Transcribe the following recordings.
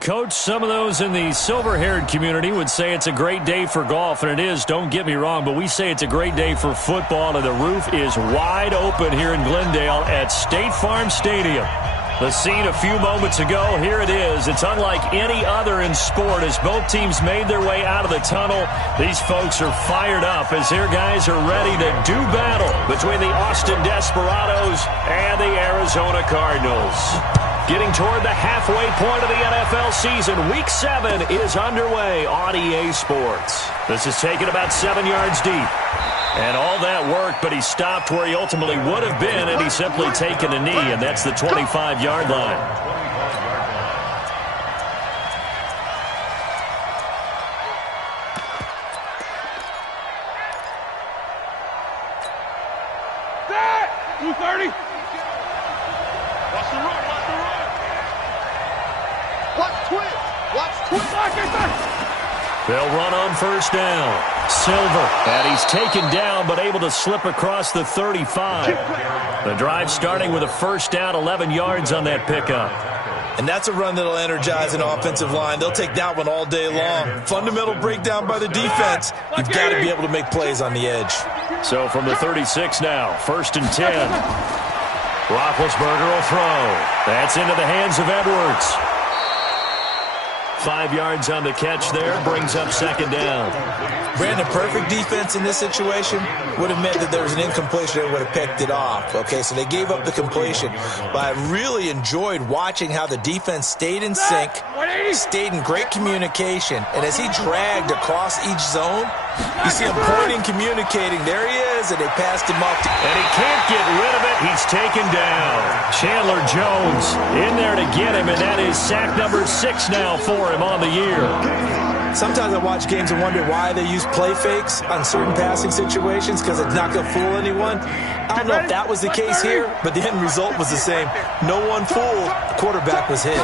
Coach, some of those in the silver-haired community would say it's a great day for golf, and it is, don't get me wrong, but we say it's a great day for football, and the roof is wide open here in Glendale at State Farm Stadium. The scene a few moments ago, here it is. It's unlike any other in sport as both teams made their way out of the tunnel. These folks are fired up as their guys are ready to do battle between the Austin Desperados and the Arizona Cardinals. Getting toward the halfway point of the NFL season, Week 7 is underway on EA Sports. This is taken about 7 yards deep. And all that work, but he stopped where he ultimately would have been, and he's simply taken a knee, and that's the 25-yard line. Set! 230. Watch the run, watch the run. Watch twist, watch twist. They'll run on first down. Silver, and he's taken down but able to slip across the 35. The drive starting with a first down, 11 yards on that pickup. And that's a run that'll energize an offensive line. They'll take that one all day long. Fundamental breakdown by the defense. You've got to be able to make plays on the edge. So from the 36 now, first and 10. Roethlisberger will throw. That's into the hands of Edwards. 5 yards on the catch there, brings up second down. Brandon, perfect defense in this situation would have meant that there was an incompletion and would have picked it off. Okay, so they gave up the completion. But I really enjoyed watching how the defense stayed in sync, stayed in great communication, and as he dragged across each zone, you see him pointing, communicating. There he is, and they passed him up. And he can't get rid of it. He's taken down. Chandler Jones in there to get him, and that is sack number 6 now for him on the year. Sometimes I watch games and wonder why they use play fakes on certain passing situations because it's not going to fool anyone. I don't know if that was the case here, but the end result was the same. No one fooled. The quarterback was hit.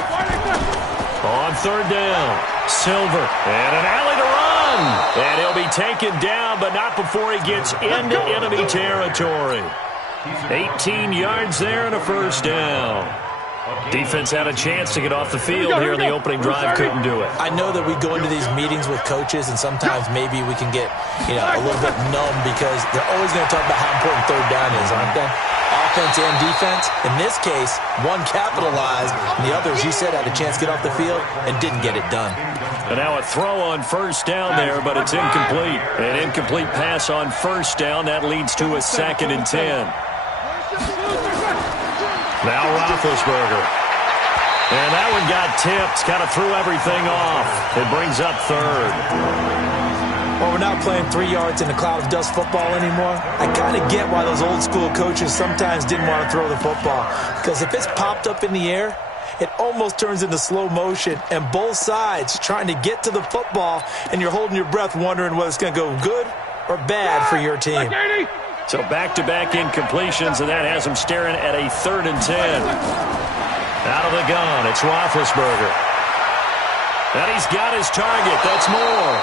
On third down, Silver, and an alley to run. And he'll be taken down, but not before he gets into enemy territory. 18 yards there and a first down. Defense had a chance to get off the field here in the opening drive, couldn't do it. I know that we go into these meetings with coaches, and sometimes maybe we can get, a little bit numb because they're always going to talk about how important third down is, aren't they? Offense and defense. In this case, one capitalized, and the other, as you said, had a chance to get off the field and didn't get it done. And now a throw on first down there, but it's incomplete. An incomplete pass on first down. That leads to a 2nd and 10. Now Roethlisberger. And that one got tipped, kind of threw everything off. It brings up third. Well, we're not playing 3 yards in a cloud of dust football anymore. I kind of get why those old school coaches sometimes didn't want to throw the football. Because if it's popped up in the air, it almost turns into slow motion. And both sides trying to get to the football, and you're holding your breath wondering whether it's going to go good or bad for your team. So back-to-back incompletions, and that has him staring at a 3rd and 10. Out of the gun, it's Roethlisberger. And he's got his target. That's more.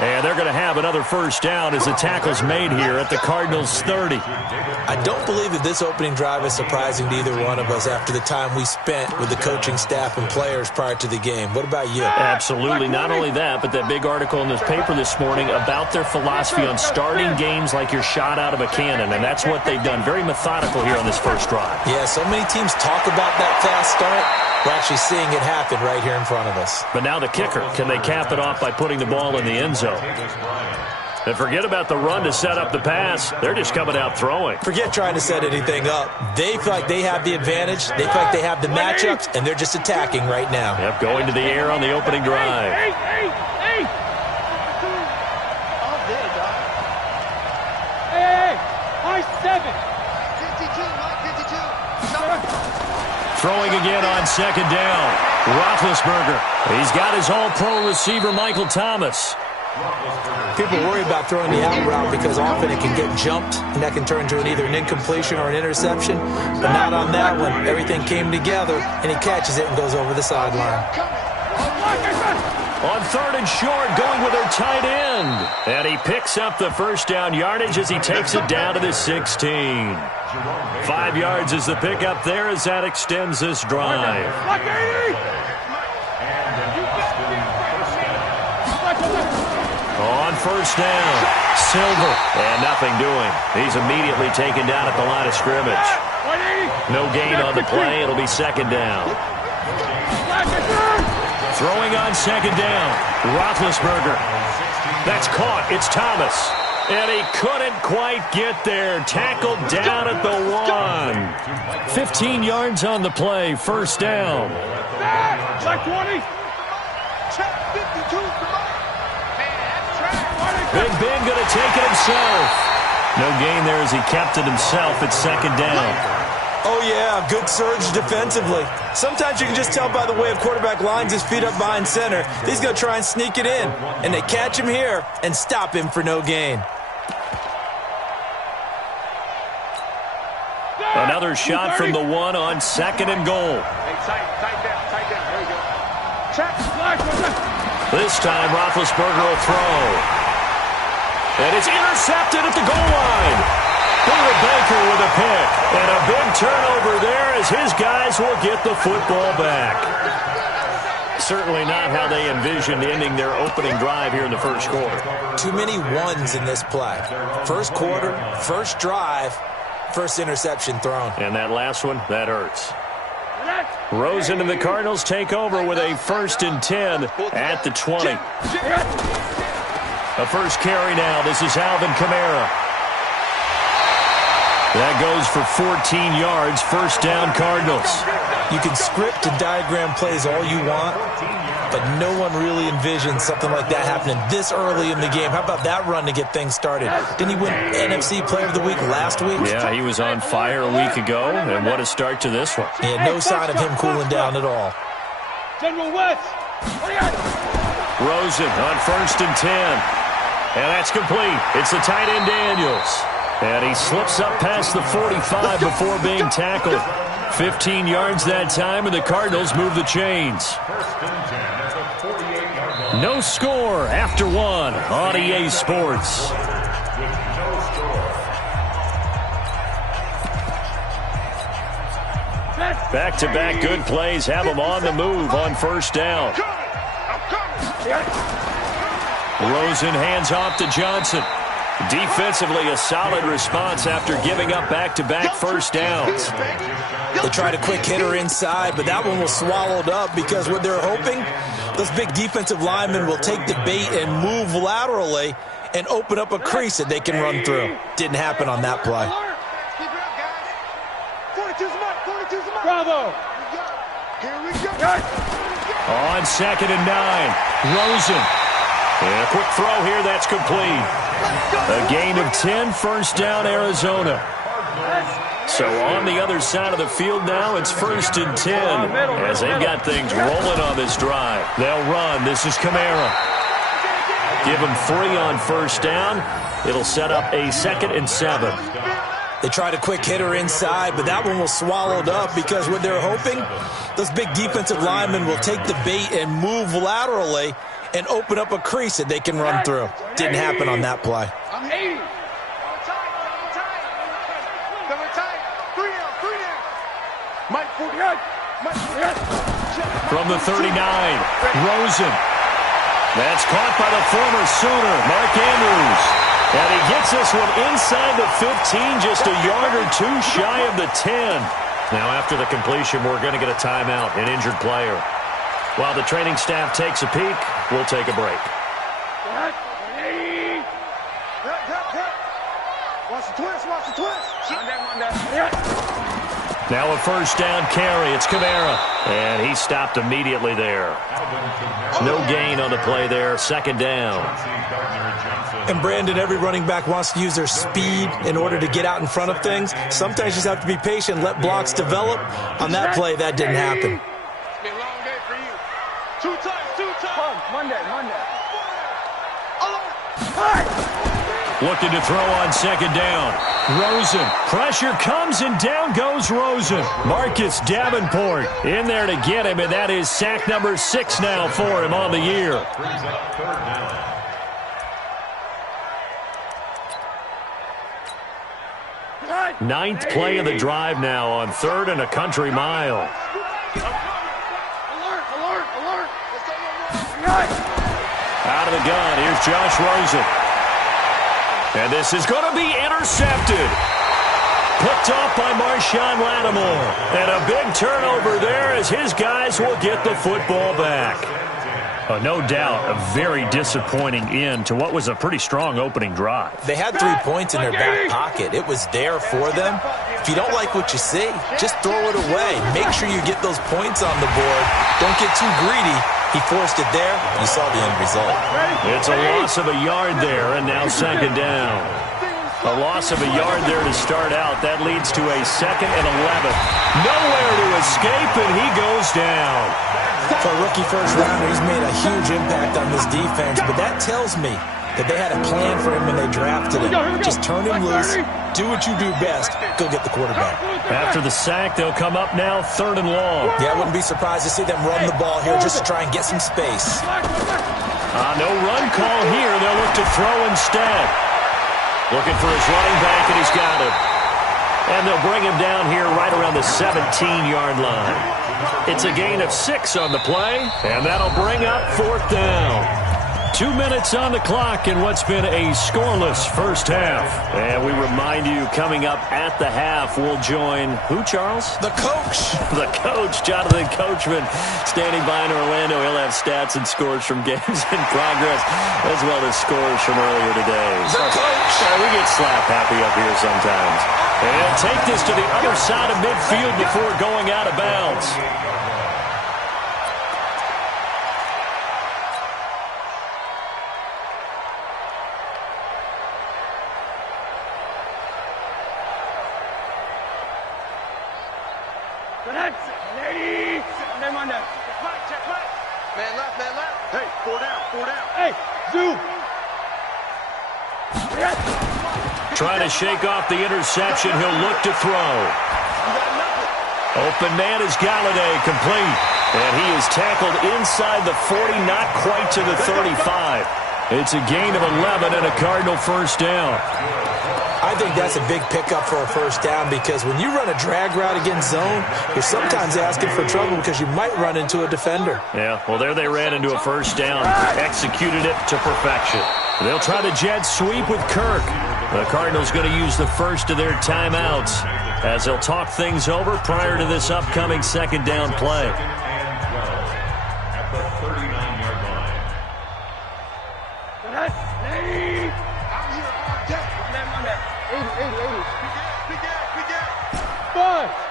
And they're going to have another first down as the tackle's made here at the Cardinals' 30. I don't believe that this opening drive is surprising to either one of us after the time we spent with the coaching staff and players prior to the game. What about you? Absolutely. Not only that, but that big article in this paper this morning about their philosophy on starting games like you're shot out of a cannon, and that's what they've done. Very methodical here on this first drive. Yeah, so many teams talk about that fast start. We're actually seeing it happen right here in front of us. But now the kicker, can they cap it off by putting the ball in the end zone? And forget about the run to set up the pass. They're just coming out throwing. Forget trying to set anything up. They feel like they have the advantage. They feel like they have the matchups, and they're just attacking right now. Yep, going to the air on the opening drive. Throwing again on second down. Roethlisberger. He's got his all-pro receiver, Michael Thomas. People worry about throwing the out route because often it can get jumped, and that can turn into either an incompletion or an interception. But not on that one. Everything came together, and he catches it and goes over the sideline. On 3rd and short, going with their tight end. And he picks up the first down yardage as he takes it down to the 16. 5 yards is the pickup there as that extends this drive. on first down. Silver. And nothing doing. He's immediately taken down at the line of scrimmage. No gain on the play. It'll be second down. Throwing on second down. Roethlisberger. That's caught. It's Thomas. And he couldn't quite get there. Tackled down at the 1. 15 yards on the play. First down. Like 20. Big Ben going to take it himself. No gain there as he kept it himself. It's second down. Oh, yeah, good surge defensively. Sometimes you can just tell by the way a quarterback lines his feet up behind center. He's going to try and sneak it in. And they catch him here and stop him for no gain. Another shot from the 1 on second and goal. Hey, tight down. There you go. Check. This time, Roethlisberger will throw. And it's intercepted at the goal line. Peter Baker with a pick. And a big turnover there as his guys will get the football back. Certainly not how they envisioned ending their opening drive here in the first quarter. Too many ones in this play. First quarter, first drive, first interception thrown. And that last one, that hurts. Rosen and the Cardinals take over with a 1st and 10 at the 20. A first carry now. This is Alvin Kamara. That goes for 14 yards. First down, Cardinals. You can script and diagram plays all you want, but no one really envisions something like that happening this early in the game. How about that run to get things started? Didn't he win NFC Player of the Week last week? Yeah, he was on fire a week ago, and what a start to this one. Yeah, no sign of him cooling down at all. General West. Rosen on 1st and 10. And that's complete. It's the tight end Daniels. And he slips up past the 45 before being tackled. 15 yards that time, and the Cardinals move the chains. No score after 1 on EA Sports. Back-to-back good plays have them on the move on first down. Rosen hands off to Johnson. Defensively, a solid response after giving up back-to-back first downs. They tried a quick hitter inside, but that one was swallowed up because what they're hoping, those big defensive linemen will take the bait and move laterally and open up a crease that they can run through. Didn't happen on that play. Bravo. Here we go. On 2nd and 9, Rosen. And a quick throw here, that's complete. A gain of 10, first down, Arizona. So on the other side of the field now, it's 1st and 10 as they've got things rolling on this drive. They'll run. This is Kamara. Give them 3 on first down. It'll set up a 2nd and 7. They tried a quick hitter inside, but that one was swallowed up because what they're hoping, those big defensive linemen will take the bait and move laterally and open up a crease that they can run through. Didn't happen on that play. I'm 80. Double tight. 3 down. Mike 48. From the 39, Rosen. That's caught by the former Sooner, Mark Andrews. And he gets this one inside the 15, just a yard or 2 shy of the 10. Now after the completion, we're going to get a timeout, an injured player. While the training staff takes a peek, we'll take a break. Watch the twist. Now a first down carry. It's Kamara. And he stopped immediately there. No gain on the play there. 2nd down. And Brandon, every running back wants to use their speed in order to get out in front of things. Sometimes you just have to be patient, let blocks develop. On that play, that didn't happen. It's been a long day for you. 2 times. Monday. Looking to throw on 2nd down. Rosen. Pressure comes and down goes Rosen. Marcus Davenport in there to get him, and that is sack number 6 now for him on the year. Ninth play of the drive now on 3rd and a country mile. Out of the gun, here's Josh Rosen. And this is going to be intercepted. Picked off by Marshawn Lattimore. And a big turnover there as his guys will get the football back. No doubt a very disappointing end to what was a pretty strong opening drive. They had 3 points in their back pocket. It was there for them. If you don't like what you see, just throw it away. Make sure you get those points on the board. Don't get too greedy. He forced it there. You saw the end result. It's a loss of a yard there, and now second down. A loss of a yard there to start out. That leads to a 2nd and 11. Nowhere to escape, and he goes down. For a rookie first rounder, he's made a huge impact on this defense, but that tells me that they had a plan for him when they drafted him. Just turn him loose, do what you do best, go get the quarterback. After the sack, they'll come up now 3rd and long. Yeah, I wouldn't be surprised to see them run the ball here just to try and get some space. No run call here. They'll look to throw instead. Looking for his running back, and he's got him. And they'll bring him down here right around the 17-yard line. It's a gain of 6 on the play, and that'll bring up 4th down. 2 minutes on the clock in what's been a scoreless first half. And we remind you, coming up at the half, we'll join who, Charles? The coach. The coach, Jonathan Coachman, standing by in Orlando. He'll have stats and scores from games in progress, as well as scores from earlier today. The coach. We get slap happy up here sometimes. And take this to the other side of midfield before going out of bounds. Man left, man left. Hey, 4 down, 4 down. Hey, zoom. Trying to shake off the interception. He'll look to throw. Open man is Galladay, complete. And he is tackled inside the 40, not quite to the 35. It's a gain of 11 and a Cardinal first down. I think that's a big pickup for a first down because when you run a drag route against zone, you're sometimes asking for trouble because you might run into a defender. Yeah, well, there they ran into a first down, executed it to perfection. They'll try the jet sweep with Kirk. The Cardinals going to use the first of their timeouts as they'll talk things over prior to this upcoming second down play. At the 39-yard line.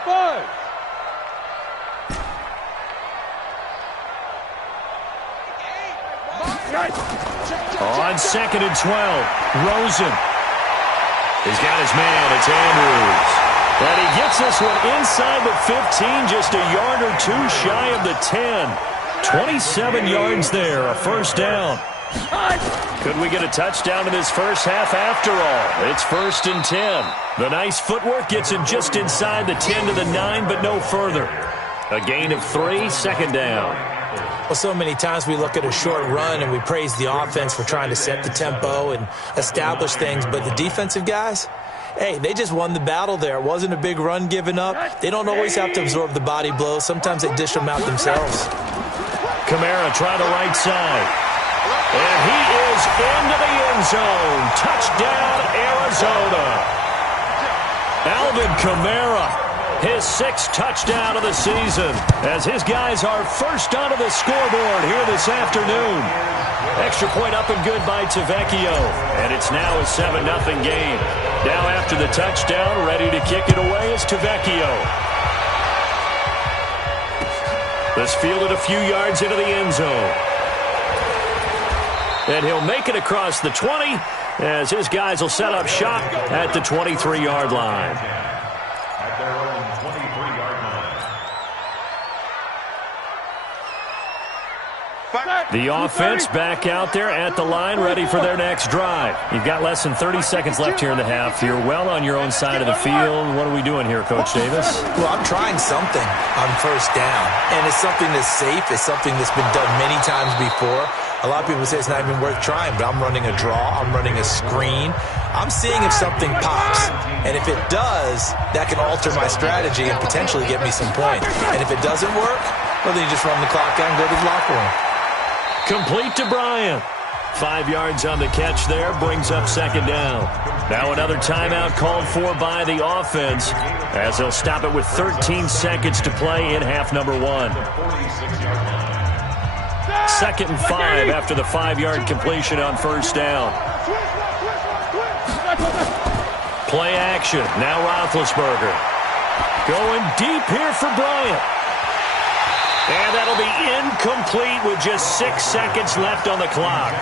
Five. On 2nd and 12, Rosen. He's got his man. It's Andrews. And he gets this one inside the 15, just a yard or two shy of the 10. 27 yards there, a first down. Could we get a touchdown in this first half after all? It's 1st and 10. The nice footwork gets him just inside the 10 to the 9, but no further. A gain of 3, second down. Well, so many times we look at a short run and we praise the offense for trying to set the tempo and establish things, but the defensive guys, hey, they just won the battle there. It wasn't a big run given up. They don't always have to absorb the body blows. Sometimes they dish them out themselves. Kamara try the right side. And he is into the end zone. Touchdown, Arizona. Alvin Kamara, his 6th touchdown of the season, as his guys are first onto the scoreboard here this afternoon. Extra point up and good by Tavecchio. And it's now a 7-0 game. Now after the touchdown, ready to kick it away is Tavecchio. This fielded a few yards into the end zone. And he'll make it across the 20 as his guys will set up shop at the 23-yard line. At their own 23-yard line. The offense back out there at the line, ready for their next drive. You've got less than 30 seconds left here in the half. You're well on your own side of the field. What are we doing here, Coach Davis? Well, I'm trying something on first down, and it's something that's safe. It's something that's been done many times before. A lot of people say it's not even worth trying, but I'm running a draw. I'm running a screen. I'm seeing if something pops, and if it does, that can alter my strategy and potentially get me some points. And if it doesn't work, well, then you just run the clock out and go to the locker room. Complete to Bryant. 5 yards on the catch there, brings up second down. Now another timeout called for by the offense as they'll stop it with 13 seconds to play in half number 1. 2nd and 5 after the 5-yard completion on first down. Play action. Now Roethlisberger. Going deep here for Bryant. And that'll be incomplete with just 6 seconds left on the clock.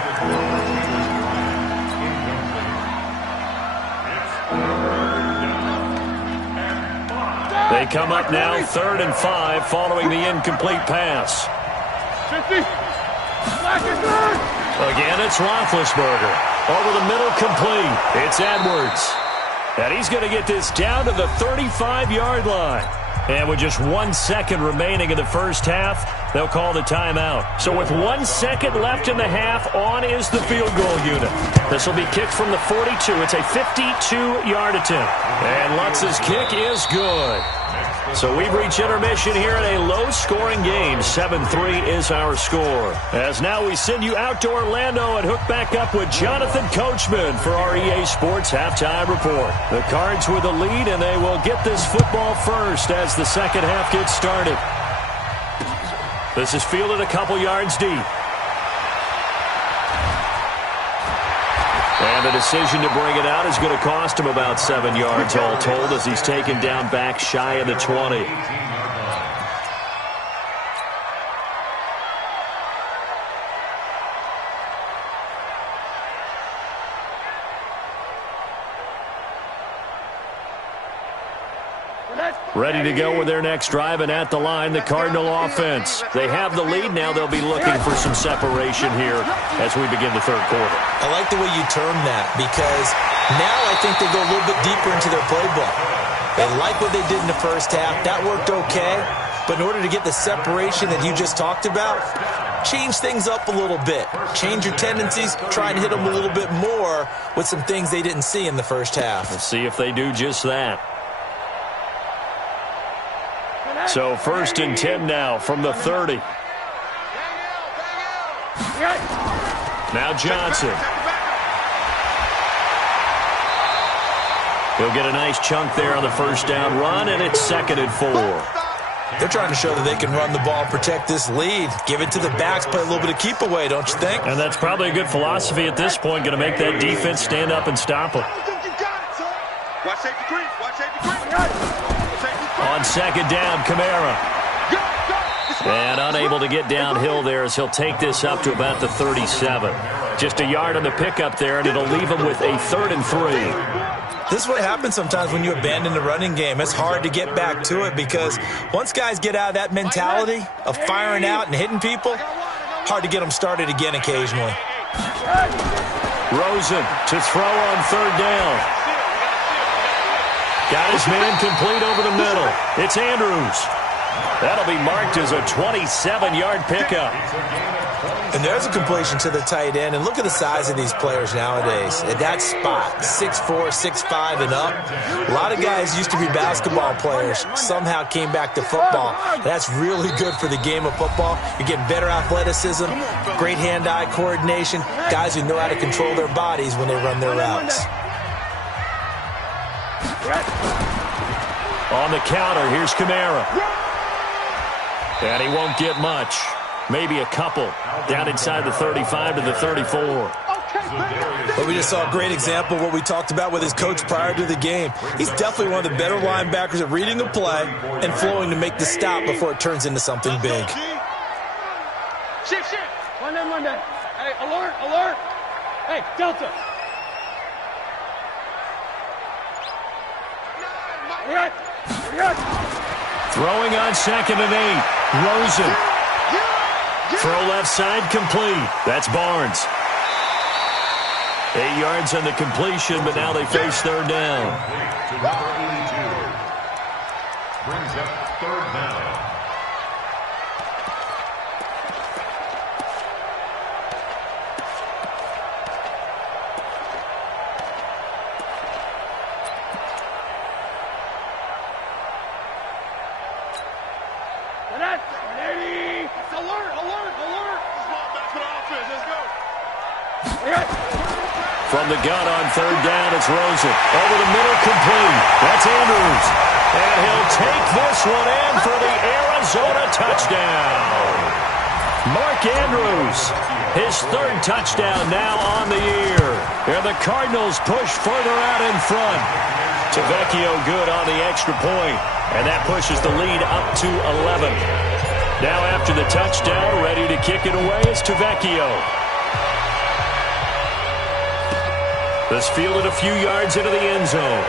They come up now 3rd and 5 following the incomplete pass. Again, it's Roethlisberger. Over the middle, complete. It's Edwards. And he's going to get this down to the 35-yard line. And with just 1 second remaining in the first half, they'll call the timeout. So with 1 second left in the half, on is the field goal unit. This will be kicked from the 42. It's a 52-yard attempt. And Lutz's kick is good. So we've reached intermission here in a low-scoring game. 7-3 is our score. As now we send you out to Orlando and hook back up with Jonathan Coachman for our EA Sports Halftime Report. The Cards with the lead, and they will get this football first as the second half gets started. This is fielded a couple yards deep. And the decision to bring it out is going to cost him about 7 yards all told as he's taken down back shy of the 20. Ready to go with their next drive, and at the line, the Cardinal offense. They have the lead. Now they'll be looking for some separation here as we begin the third quarter. I like the way you term that because now I think they go a little bit deeper into their playbook. They like what they did in the first half. That worked okay. But in order to get the separation that you just talked about, change things up a little bit. Change your tendencies. Try and hit them a little bit more with some things they didn't see in the first half. Let's see if they do just that. So 1st and 10 now from the 30. Now Johnson. He'll get a nice chunk there on the first down run, and it's 2nd and 4. They're trying to show that they can run the ball and protect this lead. Give it to the backs, play a little bit of keep away, don't you think? And that's probably a good philosophy at this point, going to make that defense stand up and stop them. Watch safety creep. Watch safety creep. On 2nd down, Kamara. And unable to get downhill there as he'll take this up to about the 37. Just a yard on the pickup there, and it'll leave him with a 3rd and 3. This is what happens sometimes when you abandon the running game. It's hard to get back to it because once guys get out of that mentality of firing out and hitting people, hard to get them started again occasionally. Rosen to throw on 3rd down. Got his man complete over the middle. It's Andrews. That'll be marked as a 27-yard pickup. And there's a completion to the tight end. And look at the size of these players nowadays. At that spot, 6'4", 6'5", and up. A lot of guys used to be basketball players. Somehow came back to football. That's really good for the game of football. You're getting better athleticism, great hand-eye coordination, guys who know how to control their bodies when they run their routes. On the counter, here's Kamara. And he won't get much. Maybe a couple. Down inside the 35 to the 34. But we just saw a great example of what we talked about with his coach prior to the game. He's definitely one of the better linebackers at reading a play and flowing to make the stop before it turns into something big. Shit. Monday. Hey, alert. Hey, Delta. Throwing on 2nd and 8. Rosen. Throw left side complete. That's Barnes. 8 yards on the completion, but now they face 3rd down. Brings up 3rd down. From the gun on third down, it's Rosen. Over the middle, complete. That's Andrews. And he'll take this one in for the Arizona touchdown. Mark Andrews, his third touchdown now on the year. And the Cardinals push further out in front. Tavecchio good on the extra point. And that pushes the lead up to 11. Now after the touchdown, ready to kick it away is Tavecchio. This fielded a few yards into the end zone.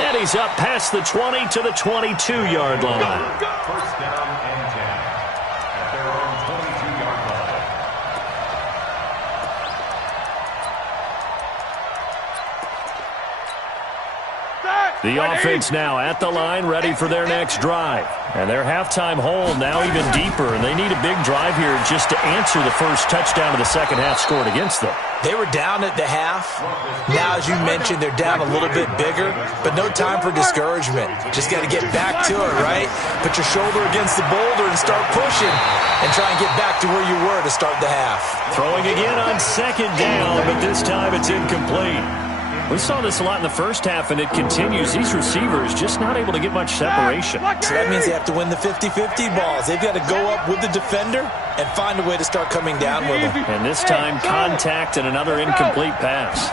And he's up past the 20 to the 22-yard line. First down and 10 at their own 22-yard line. The offense now at the line, ready for their next drive. And their halftime hole now even deeper, and they need a big drive here just to answer the first touchdown of the second half scored against them. They were down at the half. Now, as you mentioned, they're down a little bit bigger, but no time for discouragement. Just got to get back to it, right? Put your shoulder against the boulder and start pushing and try and get back to where you were to start the half. Throwing again on second down, but this time it's incomplete. We saw this a lot in the first half, and it continues. These receivers just not able to get much separation. So that means they have to win the 50-50 balls. They've got to go up with the defender and find a way to start coming down with them. And this time, contact and another incomplete pass.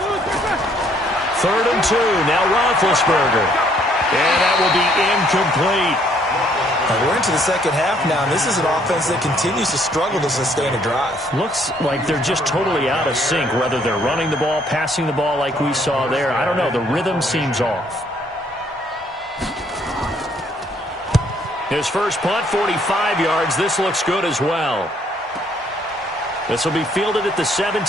3rd and 2. Now Roethlisberger. And that will be incomplete. Now we're into the second half now, and this is an offense that continues to struggle to sustain a drive. Looks like they're just totally out of sync, whether they're running the ball, passing the ball like we saw there. I don't know. The rhythm seems off. His first punt, 45 yards. This looks good as well. This will be fielded at the 17.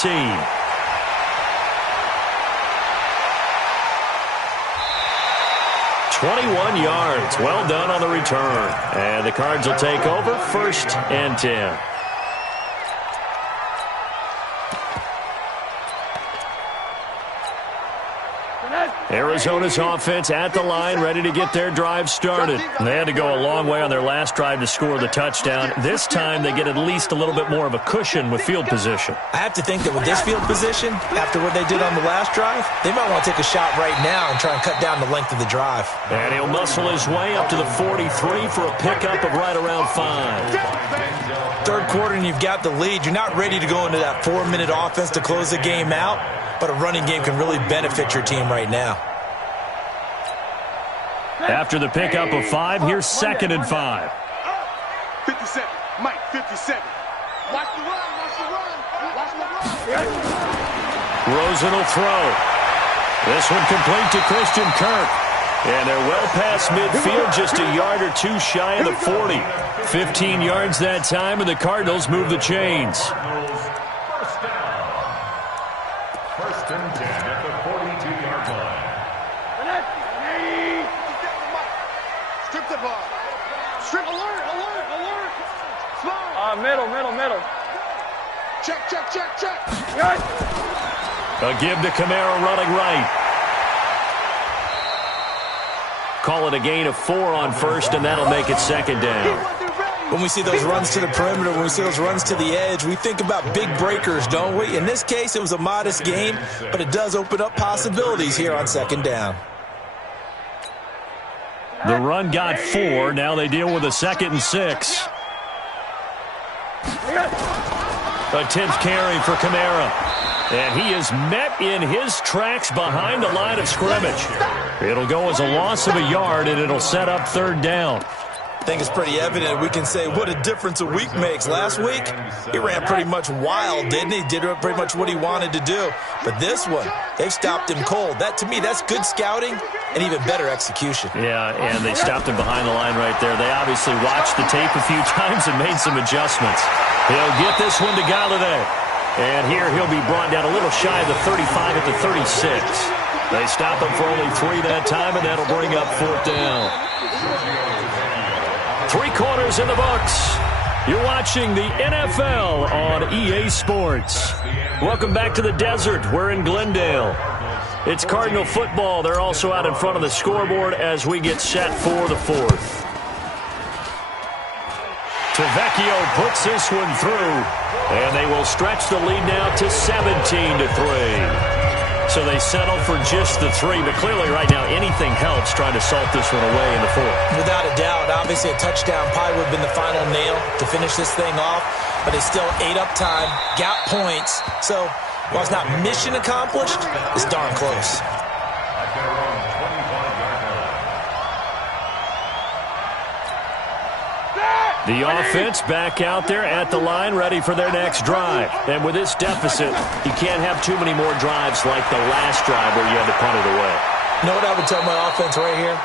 21 yards. Well done on the return. And the Cards will take over 1st and 10. Arizona's offense at the line, ready to get their drive started. They had to go a long way on their last drive to score the touchdown. This time they get at least a little bit more of a cushion with field position. I have to think that with this field position, after what they did on the last drive, they might want to take a shot right now and try and cut down the length of the drive. And he'll muscle his way up to the 43 for a pickup of right around 5. Third quarter and you've got the lead. You're not ready to go into that 4-minute offense to close the game out, but a running game can really benefit your team right now. After the pickup of 5, here's 2nd and 5. 57, Mike, 57. Watch the run, watch the run, watch the run. Rosen will throw. This one complete to Christian Kirk. And they're well past midfield, just a yard or two shy of the 40. 15 yards that time, and the Cardinals move the chains. First down. 1st and 10 at the 42-yard line. Strip the ball. Strip. Alert, alert, alert. Small. Middle. Check. A give to Kamara running right. Call it a gain of 4 on 1st, and that'll make it 2nd down. When we see those runs to the perimeter, when we see those runs to the edge, we think about big breakers, don't we? In this case, it was a modest gain, but it does open up possibilities here on 2nd down. The run got 4. Now they deal with a 2nd and 6. A 10th carry for Kamara. And he is met in his tracks behind the line of scrimmage. It'll go as a loss of a yard, and it'll set up 3rd down. I think it's pretty evident. We can say what a difference a week makes. Last week, he ran pretty much wild, didn't he? Did pretty much what he wanted to do. But this one, they've stopped him cold. That, to me, that's good scouting and even better execution. Yeah, and they stopped him behind the line right there. They obviously watched the tape a few times and made some adjustments. He'll get this one to Galladay. And here he'll be brought down a little shy of the 35 at the 36. They stop him for only 3 that time, and that'll bring up 4th down. 3 quarters in the books. You're watching the NFL on EA Sports. Welcome back to the desert. We're in Glendale. It's Cardinal football. They're also out in front of the scoreboard as we get set for the 4th. Vecchio puts this one through, and they will stretch the lead now to 17-3. So they settle for just the 3, but clearly right now anything helps trying to salt this one away in the 4th. Without a doubt, obviously a touchdown probably would have been the final nail to finish this thing off, but they still ate up time, got points. So while it's not mission accomplished, it's darn close. The offense back out there at the line, ready for their next drive. And with this deficit, you can't have too many more drives like the last drive where you had to punt it away. You know what I would tell my offense right here?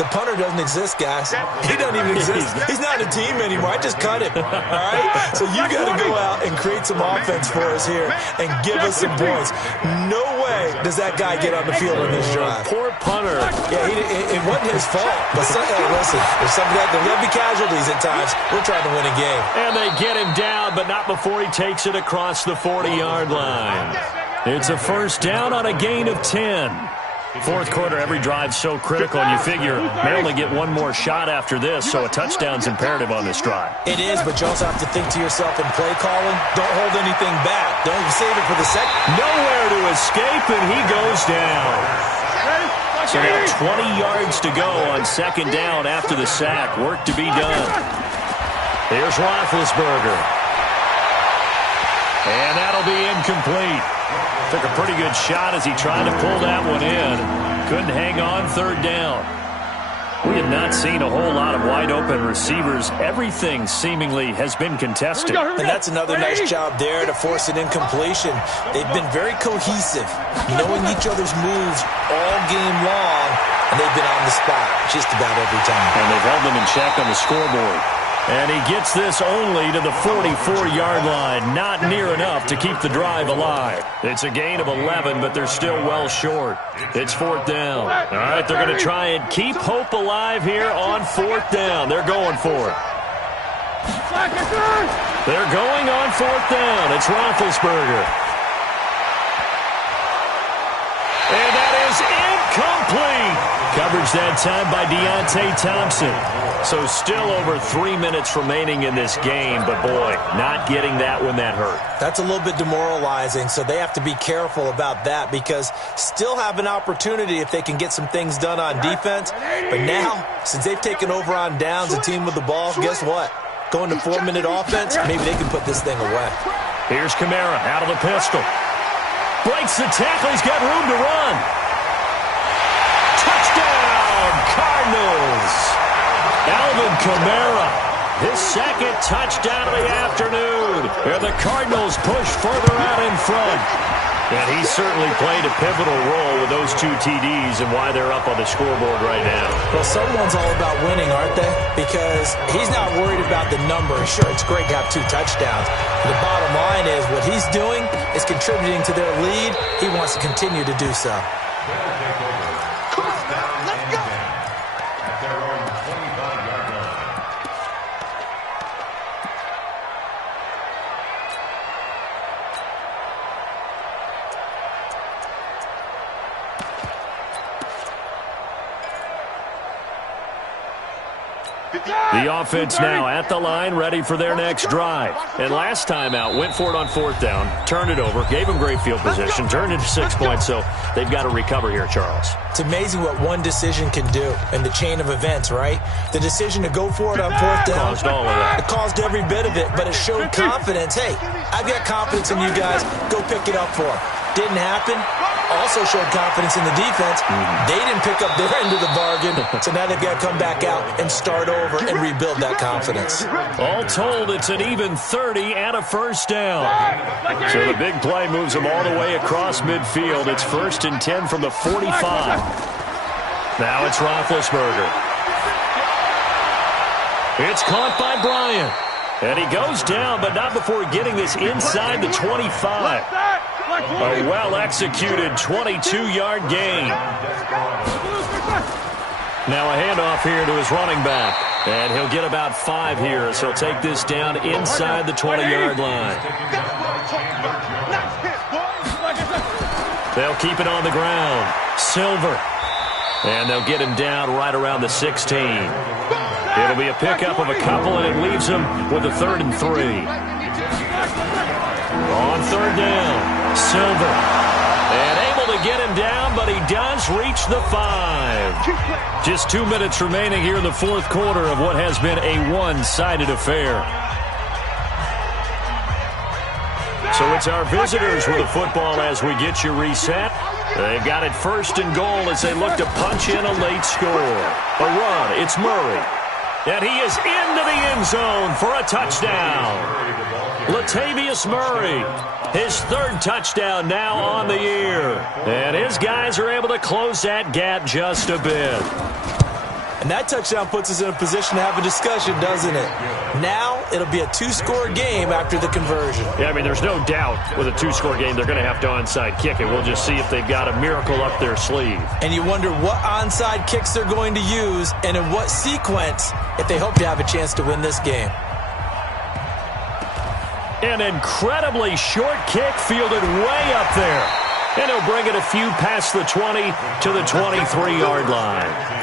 The punter doesn't exist, guys. He doesn't even exist. He's not a team anymore. I just cut him, all right? So you got to go out and create some offense for us here and give us some points. No way does that guy get on the field on this drive. Poor punter. Yeah, it wasn't his fault. But hey, listen, there's going to be casualties at times. We're trying to win a game. And they get him down, but not before he takes it across the 40-yard line. It's a first down on a gain of 10. 4th quarter, every drive so critical, and you figure they only get one more shot after this, so a touchdown's imperative on this drive. It is, but you also have to think to yourself in play calling, don't hold anything back. Don't save it for the second. Nowhere to escape, and he goes down. So now 20 yards to go on 2nd down after the sack. Work to be done. Here's Roethlisberger. And that'll be incomplete. Took a pretty good shot as he tried to pull that one in. Couldn't hang on 3rd down. We have not seen a whole lot of wide-open receivers. Everything seemingly has been contested. And that's another nice job there to force an incompletion. They've been very cohesive, knowing each other's moves all game long, and they've been on the spot just about every time. And they've held them in check on the scoreboard. And he gets this only to the 44-yard line. Not near enough to keep the drive alive. It's a gain of 11, but they're still well short. It's 4th down. All right, they're going to try and keep hope alive here on 4th down. They're going for it. They're going on 4th down. It's Roethlisberger. And that is incomplete. Coverage that time by Deontay Thompson. So still over 3 minutes remaining in this game, but boy, not getting that when that hurt. That's a little bit demoralizing, so they have to be careful about that because still have an opportunity if they can get some things done on defense. But now, since they've taken over on downs, the team with the ball, guess what? Going to 4-minute offense, maybe they can put this thing away. Here's Kamara out of the pistol. Breaks the tackle. He's got room to run. Touchdown, Cardinals. Alvin Kamara, his 2nd touchdown of the afternoon. And the Cardinals push further out in front. And he certainly played a pivotal role with those 2 TDs and why they're up on the scoreboard right now. Well, someone's all about winning, aren't they? Because he's not worried about the number. Sure, it's great to have 2 touchdowns. The bottom line is what he's doing is contributing to their lead. He wants to continue to do so. The offense now at the line, ready for their next drive. And last time out, went for it on 4th down, turned it over, gave them great field position, turned it to 6 points, so they've got to recover here, Charles. It's amazing what one decision can do in the chain of events, right? The decision to go for it on 4th down. Caused all of that. It caused every bit of it, but it showed confidence. Hey, I've got confidence in you guys. Go pick it up for them. Didn't happen. Also showed confidence in the defense. They didn't pick up their end of the bargain, so now they've got to come back out and start over and rebuild that confidence. All told, it's an even 30 and a first down. So the big play moves them all the way across midfield. It's 1st and 10 from the 45. Now it's Roethlisberger. It's caught by Bryant. And he goes down, but not before getting this inside the 25. A well-executed 22-yard gain. Now a handoff here to his running back. And he'll get about 5 here as he'll take this down inside the 20-yard line. They'll keep it on the ground. Silver. And they'll get him down right around the 16. It'll be a pickup of a couple, and it leaves them with a 3rd and 3. On 3rd down, Silver. And able to get him down, but he does reach the 5. Just 2 minutes remaining here in the 4th quarter of what has been a one-sided affair. So it's our visitors with the football as we get you reset. They've got it 1st and goal as they look to punch in a late score. A run, it's Murray. And he is into the end zone for a touchdown. Latavius Murray, his 3rd touchdown now on the year. And his guys are able to close that gap just a bit. And that touchdown puts us in a position to have a discussion, doesn't it? Now it'll be a 2-score game after the conversion. Yeah, I mean, there's no doubt with a 2-score game they're going to have to onside kick it. We'll just see if they've got a miracle up their sleeve. And you wonder what onside kicks they're going to use and in what sequence if they hope to have a chance to win this game. An incredibly short kick fielded way up there. And he'll bring it a few past the 20 to the 23-yard line.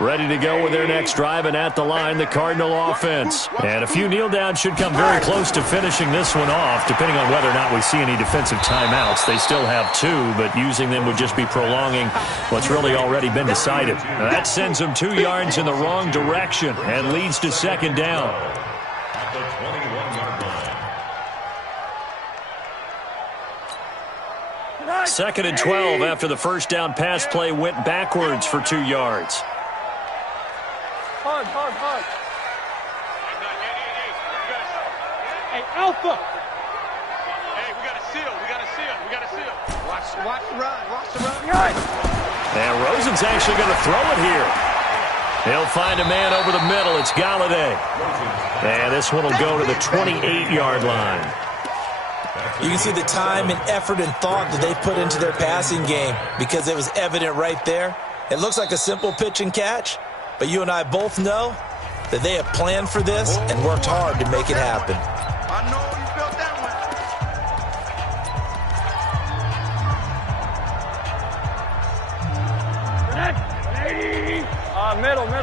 Ready to go with their next drive, and at the line, the Cardinal offense. And a few kneel downs should come very close to finishing this one off, depending on whether or not we see any defensive timeouts. They still have 2, but using them would just be prolonging what's really already been decided. Now, that sends them 2 yards in the wrong direction and leads to 2nd down. At the 21-yard line. 2nd and 12 after the 1st down pass play went backwards for 2 yards. Hard. Hey, Alpha. Hey, we got to seal. Watch the run. And Rosen's actually going to throw it here. He'll find a man over the middle. It's Galladay. And this one will go to the 28-yard line. You can see the time and effort and thought that they put into their passing game because it was evident right there. It looks like a simple pitch and catch, but you and I both know that they have planned for this and worked hard to make it happen. I know you felt that one.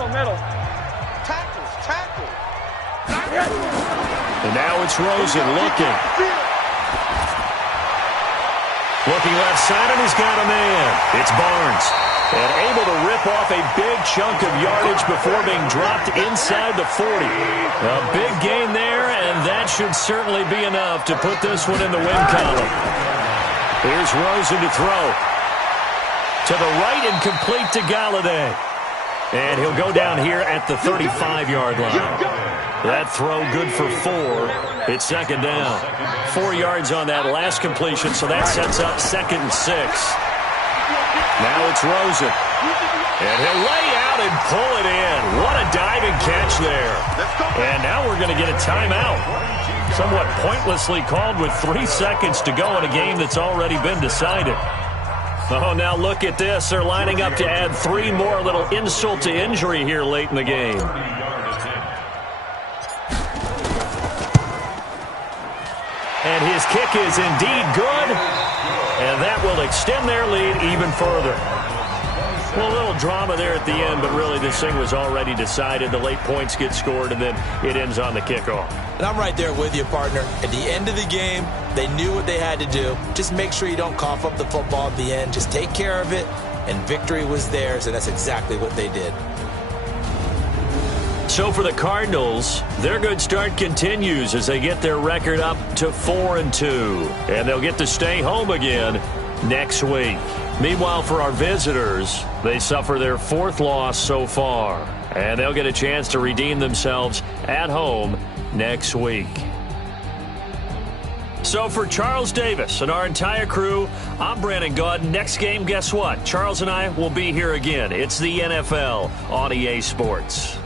Middle. Tackle. And now it's Rosen looking. Looking left side, and he's got a man. It's Barnes. And able to rip off a big chunk of yardage before being dropped inside the 40. A big gain there, and that should certainly be enough to put this one in the win column. Here's Rosen to throw. To the right and complete to Galladay. And he'll go down here at the 35-yard line. That throw good for 4. It's 2nd down. 4 yards on that last completion, so that sets up 2nd and 6. Now it's Rosen. And he'll lay out and pull it in. What a diving catch there. And now we're going to get a timeout. Somewhat pointlessly called with 3 seconds to go in a game that's already been decided. Oh, now look at this. They're lining up to add 3 more, a little insult to injury here late in the game. And his kick is indeed good. And that will extend their lead even further. Well, a little drama there at the end, but really this thing was already decided. The late points get scored, and then it ends on the kickoff. And I'm right there with you, partner. At the end of the game, they knew what they had to do. Just make sure you don't cough up the football at the end. Just take care of it, and victory was theirs, and that's exactly what they did. So for the Cardinals, their good start continues as they get their record up to 4-2. And they'll get to stay home again next week. Meanwhile, for our visitors, they suffer their 4th loss so far. And they'll get a chance to redeem themselves at home next week. So for Charles Davis and our entire crew, I'm Brandon Gaudin. Next game, guess what? Charles and I will be here again. It's the NFL on EA Sports.